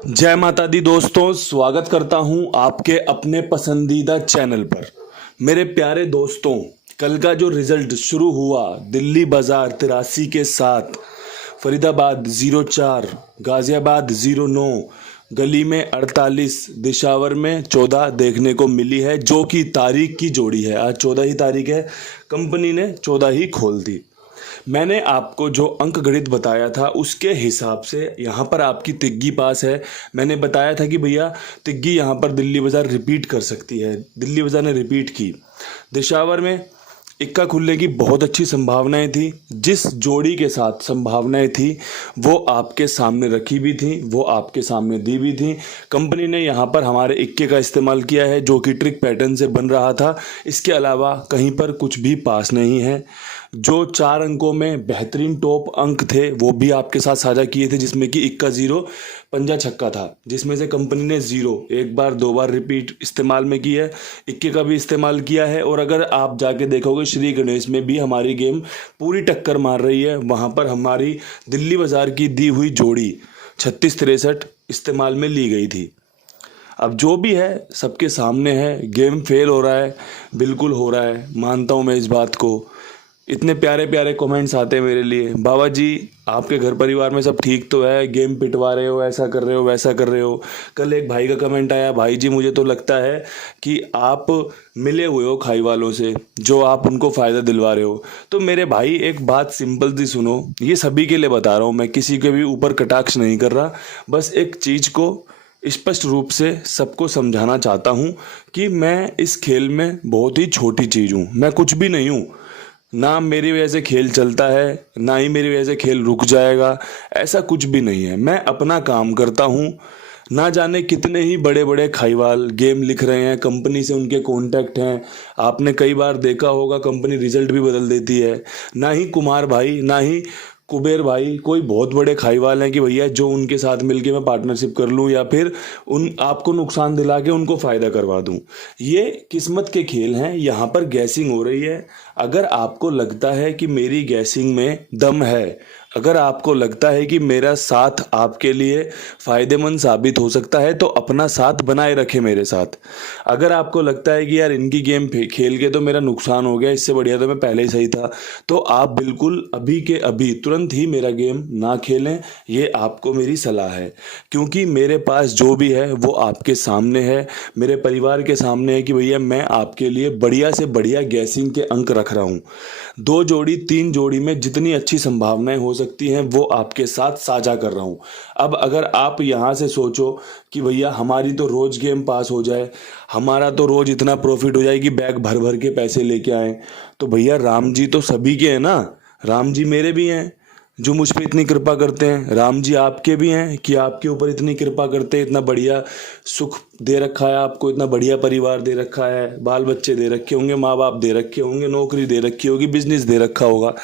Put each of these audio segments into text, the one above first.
जय माता दी दोस्तों, स्वागत करता हूं आपके अपने पसंदीदा चैनल पर। मेरे प्यारे दोस्तों, कल का जो रिजल्ट शुरू हुआ दिल्ली बाजार 83 के साथ, फरीदाबाद 04, गाजियाबाद 09, गली में 48, दिशावर में 14 देखने को मिली है, जो कि तारीख की जोड़ी है। आज 14 ही तारीख है, कंपनी ने 14 ही खोल दी। मैंने आपको जो अंक गणित बताया था उसके हिसाब से यहाँ पर आपकी तिग्गी पास है। मैंने बताया था कि भैया तिग्गी यहाँ पर दिल्ली बाजार रिपीट कर सकती है। दिल्ली बाजार ने रिपीट की। दिशावर में इक्का खुलने की बहुत अच्छी संभावनाएं थी। जिस जोड़ी के साथ संभावनाएं थी वो आपके सामने रखी भी थी, वो आपके सामने दी भी थी। कंपनी ने यहाँ पर हमारे इक्के का इस्तेमाल किया है, जो कि ट्रिक पैटर्न से बन रहा था। इसके अलावा कहीं पर कुछ भी पास नहीं है। जो 4 अंकों में बेहतरीन टॉप अंक थे वो भी आपके साथ साझा किए थे, जिसमें कि इक्का 0, पंजा छक्का था, जिसमें से कंपनी ने 0 एक बार 2 बार रिपीट इस्तेमाल में की है। इक्के का भी इस्तेमाल किया है। और अगर आप जाके देखोगे श्री गणेश में भी हमारी गेम पूरी टक्कर मार रही है। वहाँ पर हमारी दिल्ली बाजार की दी हुई जोड़ी 36-63 इस्तेमाल में ली गई थी। अब जो भी है सबके सामने है। गेम फेल हो रहा है, बिल्कुल हो रहा है, मानता हूँ मैं इस बात को। इतने प्यारे प्यारे कमेंट्स आते हैं मेरे लिए, बाबा जी आपके घर परिवार में सब ठीक तो है, गेम पिटवा रहे हो, ऐसा कर रहे हो, वैसा कर रहे हो। कल एक भाई का कमेंट आया, भाई जी मुझे तो लगता है कि आप मिले हुए हो खाई वालों से, जो आप उनको फ़ायदा दिलवा रहे हो। तो मेरे भाई एक बात सिंपल सी सुनो, ये सभी के लिए बता रहा हूँ, मैं किसी के भी ऊपर कटाक्ष नहीं कर रहा। बस एक चीज़ को स्पष्ट रूप से सबको समझाना चाहता हूँ कि मैं इस खेल में बहुत ही छोटी चीज़ हूँ। मैं कुछ भी नहीं हूँ। ना मेरी वजह से खेल चलता है, ना ही मेरी वजह से खेल रुक जाएगा। ऐसा कुछ भी नहीं है। मैं अपना काम करता हूँ। ना जाने कितने ही बड़े बड़े खाईवाल गेम लिख रहे हैं, कंपनी से उनके कॉन्टैक्ट हैं। आपने कई बार देखा होगा कंपनी रिजल्ट भी बदल देती है। ना ही कुमार भाई, ना ही कुबेर भाई कोई बहुत बड़े खाईवाल हैं कि भैया जो उनके साथ मिलके मैं पार्टनरशिप कर लूं या फिर उन आपको नुकसान दिला के उनको फ़ायदा करवा दूं। ये किस्मत के खेल हैं। यहाँ पर गैसिंग हो रही है। अगर आपको लगता है कि मेरी गैसिंग में दम है, अगर आपको लगता है कि मेरा साथ आपके लिए फ़ायदेमंद साबित हो सकता है, तो अपना साथ बनाए रखें मेरे साथ। अगर आपको लगता है कि यार इनकी गेम खेल के तो मेरा नुकसान हो गया, इससे बढ़िया तो मैं पहले ही सही था, तो आप बिल्कुल अभी के अभी तुरंत ही मेरा गेम ना खेलें। ये आपको मेरी सलाह है, क्योंकि मेरे पास जो भी है वो आपके सामने है, मेरे परिवार के सामने है कि भैया मैं आपके लिए बढ़िया से बढ़िया गैसिंग के अंक रख रहा हूँ। 2 जोड़ी 3 जोड़ी में जितनी अच्छी संभावनाएं हो सकती हैं वो आपके साथ साझा कर रहा हूँ। अब अगर आप यहाँ से सोचो कि भैया हमारी तो रोज गेम पास हो जाए, हमारा तो रोज इतना प्रॉफिट हो जाए कि बैग भर भर के पैसे लेके आए, तो भैया राम जी तो सभी के हैं ना। राम जी मेरे भी हैं जो मुझ पे इतनी कृपा करते हैं। राम जी आपके भी हैं कि आपके ऊपर इतनी कृपा करते हैं, इतना बढ़िया सुख दे रखा है आपको, इतना बढ़िया परिवार दे रखा है, बाल बच्चे दे रखे होंगे, माँ बाप दे रखे होंगे, नौकरी दे रखी होगी, बिजनेस दे रखा होगा।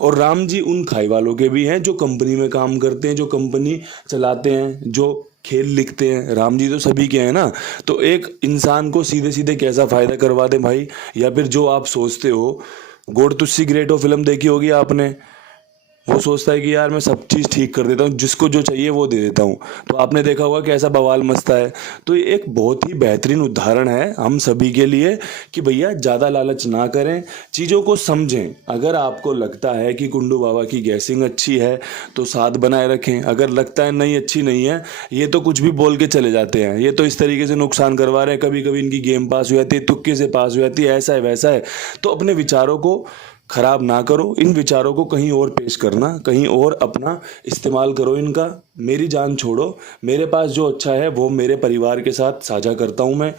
और राम जी उन खाई वालों के भी हैं जो कंपनी में काम करते हैं, जो कंपनी चलाते हैं, जो खेल लिखते हैं। राम जी तो सभी के हैं ना। तो एक इंसान को सीधे सीधे कैसा फ़ायदा करवा दें भाई, या फिर जो आप सोचते हो, गोड तुस्सी ग्रेट हो फिल्म देखी होगी आपने, वो सोचता है कि यार मैं सब चीज़ ठीक कर देता हूँ, जिसको जो चाहिए वो दे देता हूँ। तो आपने देखा होगा कैसा बवाल मचता है। तो ये एक बहुत ही बेहतरीन उदाहरण है हम सभी के लिए कि भैया ज़्यादा लालच ना करें, चीज़ों को समझें। अगर आपको लगता है कि कुंडू बाबा की गैसिंग अच्छी है तो साथ बनाए रखें। अगर लगता है नहीं अच्छी नहीं है, ये तो कुछ भी बोल के चले जाते हैं, ये तो इस तरीके से नुकसान करवा रहे हैं, कभी कभी इनकी गेम पास हो जाती है, तुक्के से पास हो जाती है, ऐसा है वैसा है। तो अपने विचारों को खराब ना करो, इन विचारों को कहीं और पेश करना, कहीं और अपना इस्तेमाल करो इनका। मेरी जान छोड़ो, मेरे पास जो अच्छा है वो मेरे परिवार के साथ साझा करता हूँ मैं।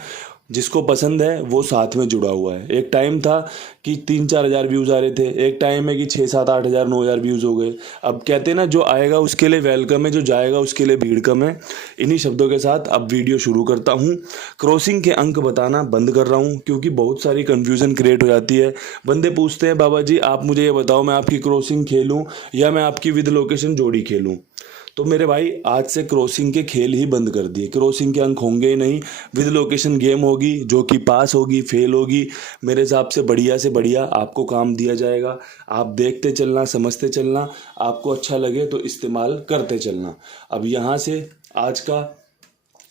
जिसको पसंद है वो साथ में जुड़ा हुआ है। एक टाइम था कि 3-4 हज़ार व्यूज़ आ रहे थे, एक टाइम है कि 6-7-8 हज़ार 9 हज़ार व्यूज़ हो गए। अब कहते हैं ना, जो आएगा उसके लिए वेलकम है, जो जाएगा उसके लिए भीड़ कम है। इन्हीं शब्दों के साथ अब वीडियो शुरू करता हूँ। क्रॉसिंग के अंक बताना बंद कर रहा हूँ क्योंकि बहुत सारी कन्फ्यूज़न क्रिएट हो जाती है। बंदे पूछते हैं बाबा जी आप मुझे ये बताओ, मैं आपकी क्रॉसिंग खेलूँ या मैं आपकी विद लोकेशन जोड़ी खेलूँ। तो मेरे भाई आज से क्रॉसिंग के खेल ही बंद कर दिए। क्रॉसिंग के अंक होंगे ही नहीं, विद लोकेशन गेम होगी जो कि पास होगी, फेल होगी। मेरे हिसाब से बढ़िया आपको काम दिया जाएगा। आप देखते चलना, समझते चलना, आपको अच्छा लगे तो इस्तेमाल करते चलना। अब यहाँ से आज का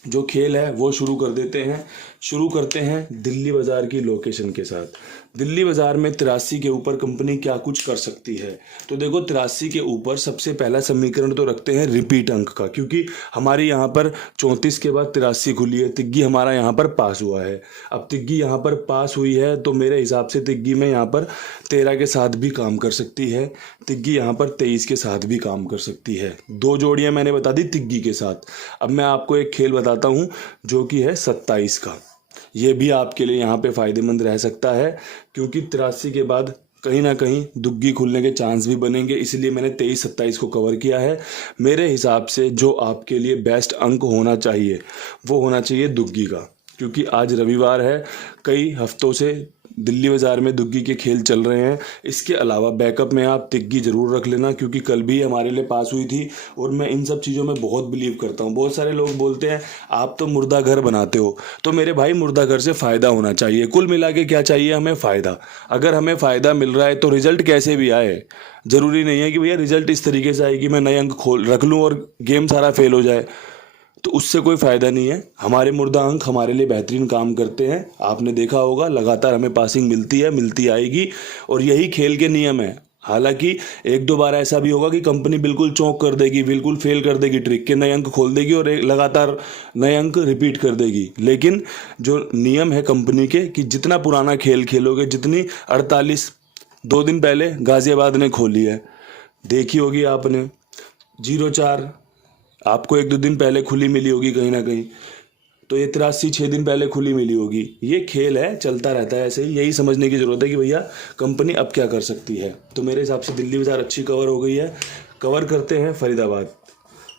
जो खेल है वो शुरू कर देते हैं। शुरू करते हैं दिल्ली बाज़ार की लोकेशन के साथ। दिल्ली बाज़ार में 83 के ऊपर कंपनी क्या कुछ कर सकती है। तो देखो 83 के ऊपर सबसे पहला समीकरण तो रखते हैं रिपीट अंक का, क्योंकि हमारे यहाँ पर 34 के बाद 83 खुली है। तिग्गी हमारा यहाँ पर पास हुआ है। अब तिग्गी यहाँ पर पास हुई है तो मेरे हिसाब से तिग्गी में यहाँ पर 13 के साथ भी काम कर सकती है। तिग्गी यहाँ पर 23 के साथ भी काम कर सकती है। 2 जोड़ियाँ मैंने बता दी तिग्गी के साथ। अब मैं आपको एक खेल बताता हूँ जो कि है 27 का। ये भी आपके लिए यहाँ पे फ़ायदेमंद रह सकता है, क्योंकि 83 के बाद कहीं ना कहीं दुग्गी खुलने के चांस भी बनेंगे, इसलिए मैंने 23-27 को कवर किया है। मेरे हिसाब से जो आपके लिए बेस्ट अंक होना चाहिए वो होना चाहिए दुग्गी का, क्योंकि आज रविवार है। कई हफ्तों से दिल्ली बाज़ार में दुग्गी के खेल चल रहे हैं। इसके अलावा बैकअप में आप तिग्गी ज़रूर रख लेना, क्योंकि कल भी हमारे लिए पास हुई थी और मैं इन सब चीज़ों में बहुत बिलीव करता हूँ। बहुत सारे लोग बोलते हैं आप तो मुर्दा घर बनाते हो, तो मेरे भाई मुर्दा घर से फ़ायदा होना चाहिए। कुल मिला के क्या चाहिए हमें? फ़ायदा। अगर हमें फ़ायदा मिल रहा है तो रिजल्ट कैसे भी आए, ज़रूरी नहीं है कि भैया रिजल्ट इस तरीके से आए कि मैं नए अंक खोल रख लूँ और गेम सारा फेल हो जाए, तो उससे कोई फ़ायदा नहीं है। हमारे मुर्दा अंक हमारे लिए बेहतरीन काम करते हैं। आपने देखा होगा लगातार हमें पासिंग मिलती है, मिलती आएगी, और यही खेल के नियम है। हालांकि 1-2 बार ऐसा भी होगा कि कंपनी बिल्कुल चौंक कर देगी, बिल्कुल फेल कर देगी, ट्रिक के नए अंक खोल देगी और लगातार नए अंक रिपीट कर देगी। लेकिन जो नियम है कंपनी के कि जितना पुराना खेल खेलोगे, जितनी 48 2 दिन पहले गाज़ियाबाद ने खोली है, देखी होगी आपने, 0-4 आपको 1-2 दिन पहले खुली मिली होगी कहीं ना कहीं, तो ये 83 6 दिन पहले खुली मिली होगी। ये खेल है, चलता रहता है ऐसे ही। यही समझने की ज़रूरत है कि भैया कंपनी अब क्या कर सकती है। तो मेरे हिसाब से दिल्ली बाज़ार अच्छी कवर हो गई है। कवर करते हैं फरीदाबाद।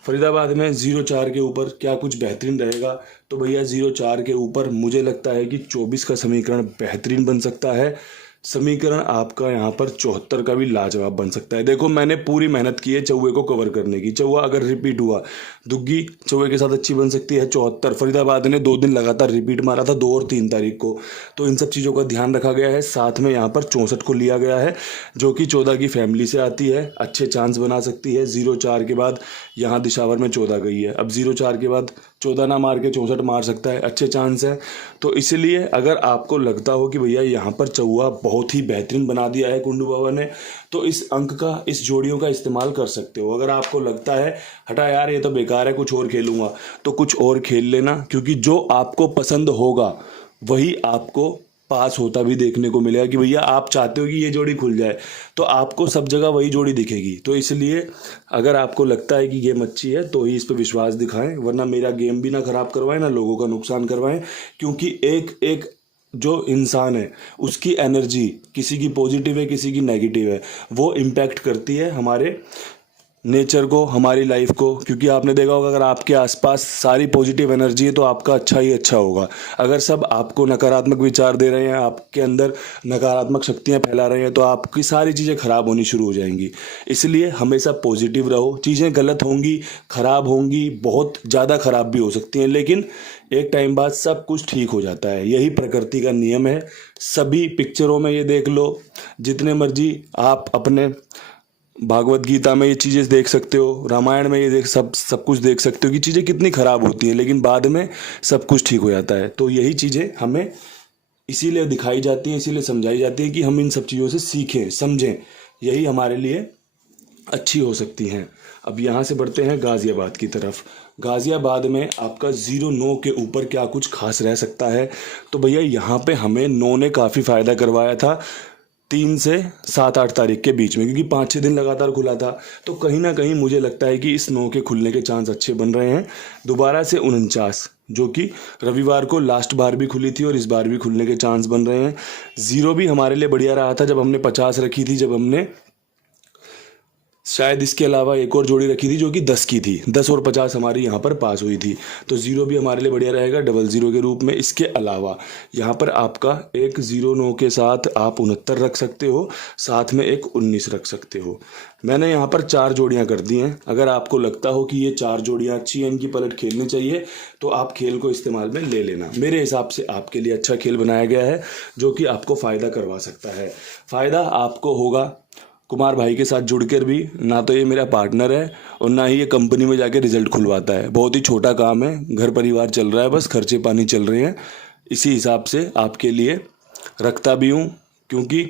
फरीदाबाद में 0-4 के ऊपर क्या कुछ बेहतरीन रहेगा। तो भैया 0-4 के ऊपर मुझे लगता है कि 24 का समीकरण बेहतरीन बन सकता है। समीकरण आपका यहाँ पर 74 का भी लाजवाब बन सकता है। देखो मैंने पूरी मेहनत की है चौवे को कवर करने की। चौवा अगर रिपीट हुआ, दुग्गी चौवे के साथ अच्छी बन सकती है 74। फरीदाबाद ने 2 दिन लगातार रिपीट मारा था, 2 और 3 तारीख को, तो इन सब चीज़ों का ध्यान रखा गया है। साथ में यहाँ पर 64 को लिया गया है, जो कि 14 की फैमिली से आती है, अच्छे चांस बना सकती है। 0-4 के बाद यहाँ दिशावर में 14 गई है, अब 0-4 के बाद 14 ना मार के 64 मार सकता है, अच्छे चांस है। तो इसलिए अगर आपको लगता हो कि भैया यहाँ पर चौवा बहुत ही बेहतरीन बना दिया है कुंडू बाबा ने, तो इस अंक का, इस जोड़ियों का इस्तेमाल कर सकते हो। अगर आपको लगता है हटा यार ये तो बेकार है, कुछ और खेलूंगा, तो कुछ और खेल लेना, क्योंकि जो आपको पसंद होगा वही आपको पास होता भी देखने को मिलेगा। कि भैया आप चाहते हो कि ये जोड़ी खुल जाए, तो आपको सब जगह वही जोड़ी दिखेगी। तो इसलिए अगर आपको लगता है कि गेम अच्छी है तो ही इस पर विश्वास दिखाएं, वरना मेरा गेम भी ना ख़राब करवाएं, ना लोगों का नुकसान करवाएं। क्योंकि एक एक जो इंसान है उसकी एनर्जी, किसी की पॉजिटिव है किसी की नेगेटिव है, वो इम्पैक्ट करती है हमारे नेचर को, हमारी लाइफ को। क्योंकि आपने देखा होगा अगर आपके आसपास सारी पॉजिटिव एनर्जी है तो आपका अच्छा ही अच्छा होगा। अगर सब आपको नकारात्मक विचार दे रहे हैं, आपके अंदर नकारात्मक शक्तियां फैला रहे हैं, तो आपकी सारी चीज़ें खराब होनी शुरू हो जाएंगी। इसलिए हमेशा पॉजिटिव रहो। चीज़ें गलत होंगी, खराब होंगी, बहुत ज़्यादा खराब भी हो सकती हैं, लेकिन एक टाइम बाद सब कुछ ठीक हो जाता है। यही प्रकृति का नियम है। सभी पिक्चरों में ये देख लो, जितने मर्जी आप अपने भागवत गीता में ये चीज़ें देख सकते हो, रामायण में ये सब कुछ देख सकते हो कि चीज़ें कितनी ख़राब होती हैं, लेकिन बाद में सब कुछ ठीक हो जाता है। तो यही चीज़ें हमें इसीलिए दिखाई जाती हैं, इसीलिए समझाई जाती हैं कि हम इन सब चीज़ों से सीखें, समझें। यही हमारे लिए अच्छी हो सकती हैं। अब यहाँ से बढ़ते हैं गाज़ियाबाद की तरफ। गाज़ियाबाद में आपका 0-9 के ऊपर क्या कुछ खास रह सकता है। तो भैया यहाँ पे हमें 9 ने काफ़ी फ़ायदा करवाया था 3 से 7-8 तारीख के बीच में, क्योंकि 5-6 दिन लगातार खुला था। तो कहीं ना कहीं मुझे लगता है कि इस 9 के खुलने के चांस अच्छे बन रहे हैं। दोबारा से 49, जो कि रविवार को लास्ट बार भी खुली थी और इस बार भी खुलने के चांस बन रहे हैं। 0 भी हमारे लिए बढ़िया रहा था जब हमने 50 रखी थी, जब हमने शायद इसके अलावा एक और जोड़ी रखी थी जो कि 10 की थी। 10 और 50 हमारी यहाँ पर पास हुई थी। तो 0 भी हमारे लिए बढ़िया रहेगा 00 के रूप में। इसके अलावा यहाँ पर आपका एक 0-9 के साथ आप 69 रख सकते हो, साथ में एक 19 रख सकते हो। मैंने यहाँ पर 4 जोड़ियाँ कर दी हैं। अगर आपको लगता हो कि ये 4 जोड़ियाँ अच्छी हैं, इनकी पलट खेलनी चाहिए, तो आप खेल को इस्तेमाल में ले लेना। मेरे हिसाब से आपके लिए अच्छा खेल बनाया गया है जो कि आपको फ़ायदा करवा सकता है। फ़ायदा आपको होगा कुमार भाई के साथ जुड़कर भी ना तो ये मेरा पार्टनर है और ना ही ये कंपनी में जाके रिजल्ट खुलवाता है। बहुत ही छोटा काम है, घर परिवार चल रहा है, बस खर्चे पानी चल रहे हैं। इसी हिसाब से आपके लिए रखता भी हूँ, क्योंकि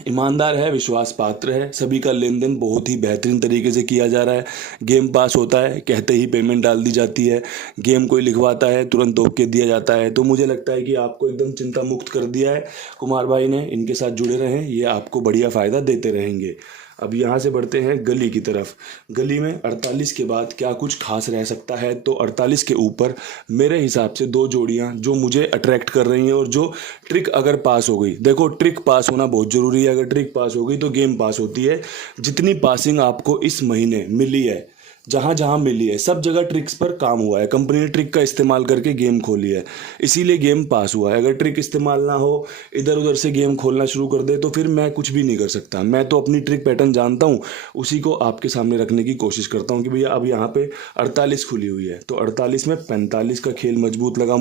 ईमानदार है, विश्वास पात्र है, सभी का लेन देन बहुत ही बेहतरीन तरीके से किया जा रहा है। गेम पास होता है, कहते ही पेमेंट डाल दी जाती है। गेम कोई लिखवाता है, तुरंत ओके दिया जाता है। तो मुझे लगता है कि आपको एकदम चिंता मुक्त कर दिया है कुमार भाई ने। इनके साथ जुड़े रहें, ये आपको बढ़िया फ़ायदा देते रहेंगे। अब यहाँ से बढ़ते हैं गली की तरफ। गली में 48 के बाद क्या कुछ खास रह सकता है, तो 48 के ऊपर मेरे हिसाब से 2 जोड़ियाँ जो मुझे अट्रैक्ट कर रही हैं और जो ट्रिक अगर पास हो गई, देखो ट्रिक पास होना बहुत ज़रूरी है। अगर ट्रिक पास हो गई तो गेम पास होती है। जितनी पासिंग आपको इस महीने मिली है, जहाँ जहाँ मिली है, सब जगह ट्रिक्स पर काम हुआ है। कंपनी ने ट्रिक का इस्तेमाल करके गेम खोली है, इसीलिए गेम पास हुआ है। अगर ट्रिक इस्तेमाल ना हो, इधर उधर से गेम खोलना शुरू कर दे, तो फिर मैं कुछ भी नहीं कर सकता। मैं तो अपनी ट्रिक पैटर्न जानता हूँ, उसी को आपके सामने रखने की कोशिश करता हूँ कि भैया अब यहाँ पे 48 खुली हुई है, तो 48 में 45 का खेल मजबूत लगा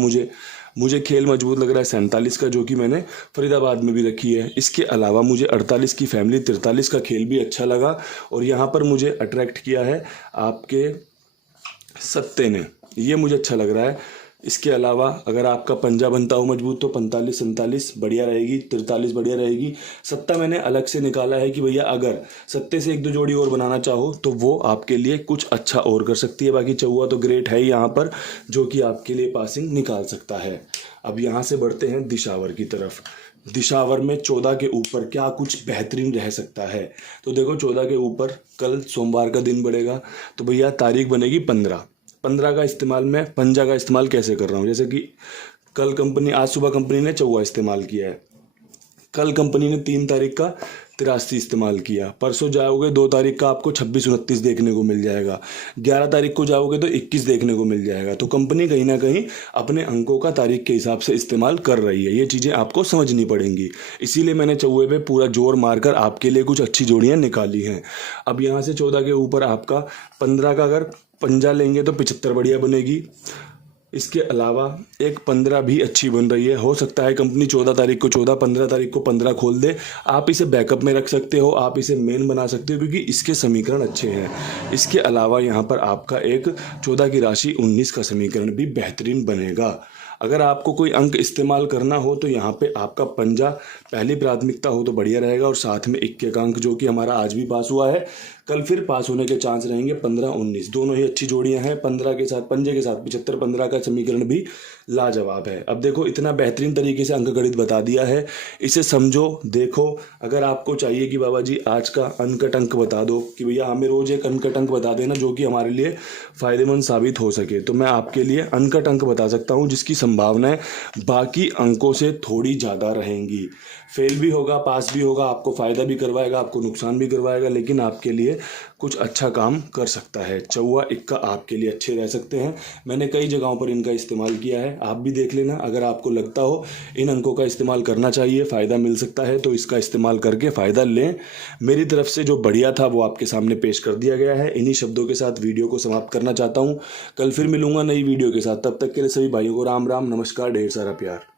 मुझे खेल मजबूत लग रहा है 47 का, जो कि मैंने फरीदाबाद में भी रखी है। इसके अलावा मुझे 48 की फैमिली 43 का खेल भी अच्छा लगा, और यहाँ पर मुझे अट्रैक्ट किया है आपके सत्ते ने, ये मुझे अच्छा लग रहा है। इसके अलावा अगर आपका पंजा बनता हो मजबूत, तो 45 47 बढ़िया रहेगी, 43 बढ़िया रहेगी। सत्ता मैंने अलग से निकाला है कि भैया अगर सत्ते से 1-2 जोड़ी और बनाना चाहो तो वो आपके लिए कुछ अच्छा और कर सकती है। बाकी चौवा तो ग्रेट है ही यहाँ पर, जो कि आपके लिए पासिंग निकाल सकता है। अब यहाँ से बढ़ते हैं दिशावर की तरफ। दिशावर में 14 के ऊपर क्या कुछ बेहतरीन रह सकता है, तो देखो 14 के ऊपर कल सोमवार का दिन बढ़ेगा, तो भैया तारीख बनेगी 15 का इस्तेमाल मैं पंजा का इस्तेमाल कैसे कर रहा हूँ। जैसे कि कल कंपनी, आज सुबह कंपनी ने चौवा इस्तेमाल किया है, कल कंपनी ने 3 तारीख का 83 इस्तेमाल किया, परसों जाओगे 2 तारीख का आपको 26-29 देखने को मिल जाएगा, 11 तारीख को जाओगे तो 21 देखने को मिल जाएगा। तो कंपनी कहीं ना कहीं अपने अंकों का तारीख के हिसाब से इस्तेमाल कर रही है, ये चीज़ें आपको समझनी पड़ेंगी। इसीलिए मैंने चौवे पे पूरा जोर मारकर आपके लिए कुछ अच्छी जोड़ियाँ निकाली हैं। अब यहाँ से 14 के ऊपर आपका 15 का अगर पंजा लेंगे तो 75 बढ़िया बनेगी। इसके अलावा एक 15 भी अच्छी बन रही है। हो सकता है कंपनी 14 तारीख को 14, 15 तारीख को 15 खोल दे। आप इसे बैकअप में रख सकते हो, आप इसे मेन बना सकते हो, क्योंकि इसके समीकरण अच्छे हैं। इसके अलावा यहाँ पर आपका एक 14 की राशि 19 का समीकरण भी बेहतरीन बनेगा। अगर आपको कोई अंक इस्तेमाल करना हो तो यहाँ पे आपका पंजा पहली प्राथमिकता हो तो बढ़िया रहेगा, और साथ में 21 का अंक जो कि हमारा आज भी पास हुआ है, कल फिर पास होने के चांस रहेंगे। 15-19 दोनों ही अच्छी जोड़ियां हैं। 15 के साथ पंजे के साथ 75, 15 का समीकरण भी लाजवाब है। अब देखो इतना बेहतरीन तरीके से अंक गणित बता दिया है, इसे समझो, देखो। अगर आपको चाहिए कि बाबा जी आज का अनकट अंक बता दो, कि भैया हमें रोज एक अनकट अंक बता देना जो कि हमारे लिए फ़ायदेमंद साबित हो सके, तो मैं आपके लिए अनकट अंक बता सकता हूँ, जिसकी संभावनाएं बाकी अंकों से थोड़ी ज़्यादा रहेंगी। फेल भी होगा, पास भी होगा, आपको फ़ायदा भी करवाएगा, आपको नुकसान भी करवाएगा, लेकिन आपके लिए कुछ अच्छा काम कर सकता है। चौवा 21 आपके लिए अच्छे रह सकते हैं। मैंने कई जगहों पर इनका इस्तेमाल किया है, आप भी देख लेना। अगर आपको लगता हो इन अंकों का इस्तेमाल करना चाहिए, फ़ायदा मिल सकता है, तो इसका इस्तेमाल करके फ़ायदा लें। मेरी तरफ से जो बढ़िया था वो आपके सामने पेश कर दिया गया है। इन्हीं शब्दों के साथ वीडियो को समाप्त करना चाहता हूँ। कल फिर मिलूंगा नई वीडियो के साथ, तब तक के लिए सभी भाइयों को राम राम, नमस्कार, ढेर सारा प्यार।